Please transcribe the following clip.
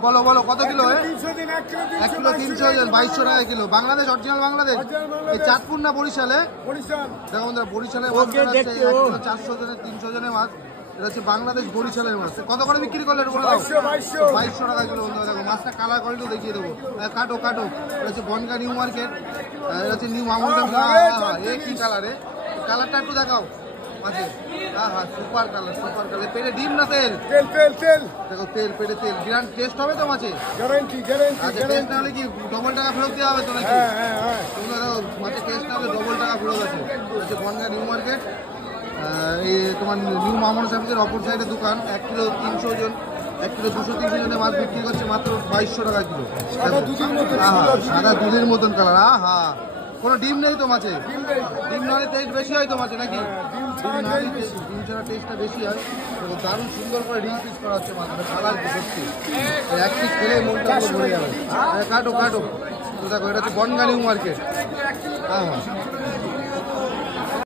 বলো বলো কত কিলো? 1 কিলো 300 জন, 2200 টাকা কিলো। বাংলাদেশ, অরিজিনাল বাংলাদেশ। এই চাঁদপুর না বরিশালে? দেখো বন্ধুরা, বরিশালের মাছ 1 কিলো 400 জনের, 300 জনের মাছ। এটা হচ্ছে বাংলাদেশ বরিশালের মাছ। কত করে বিক্রি করলে? 2200 টাকা কিলো। বন্ধুরা দেখো মাছটা কালার কোয়ালিটি দেখিয়ে দেবো। কাটো কাটো। এটা হচ্ছে বনগা নিউ মার্কেট, এটা হচ্ছে নিউ মামুনটা। এ কি কালারে, কালারটা একটু দেখাও মাছে। হ্যাঁ সুপার কালার, সুপার কালার। পেটে ডিম না তেল? তেল। দেখো তেল, পেটে তেল। বিরাট টেস্ট হবে তো মাছে? গ্যারান্টি। আচ্ছা, টেস্ট না হলে কি ডবল টাকা ফেরত দেওয়া হবে তো নাকি? তোমরা দেখো মাছের টেস্ট না হলে ডবল টাকা ফেরত আছে। হচ্ছে বনগা নিউ মার্কেট, এই তোমার নিউ মামুন সার্ভিসের অপর সাইডে দোকান। 1 কিলো 300 জন, 1 কিলো 200-300 জনের মাছ বিক্রি করছে মাত্র 2200 টাকা কিলো। সাদা দুধের মতন কালার। কোনো ডিম নেই তো মাছে? ডিম না হলে টেস্ট বেশি হয় তো মাছে নাকি? ডিম ছাড়া টেস্টটা বেশি হয়। দারুণ সুন্দর করে ডিম পিস করা হচ্ছে মাছের কালার সত্যি। 1 পিস খেলে মনটা ভরে যাবে। কাটো কাটো। তো দেখো এটা হচ্ছে বনগা নিউ মার্কেট।